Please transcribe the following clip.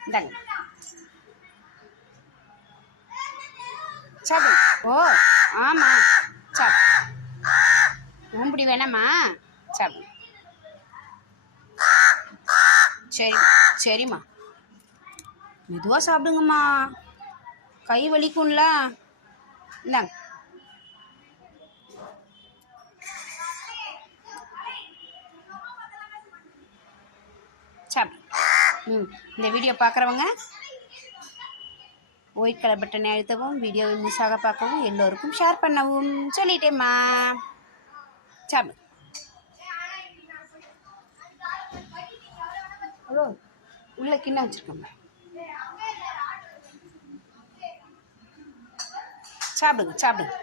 இந்தாங்க சாப்பிடு ஓ ஆமாம் சாப்பிடு உம்படி வேணாமா சாப்பிடு சரி சரிம்மா மெதுவாக சாப்பிடுங்கம்மா கை வலிக்கும்ல இந்தாங்க சாப்பிடு ம் இந்த வீடியோ பார்க்குறவங்க ஒயிட் கலர் பட்டனை அழுத்தவும் வீடியோவை மிஸ் ஆக பார்க்கவும் எல்லோருக்கும் ஷேர் பண்ணவும். சொல்லிட்டேம்மா. சாப்பிடு ஹலோ உள்ள கிண்ணம் வச்சுருக்கோங்க சாப்பிடுங்க சாப்பிடுங்க.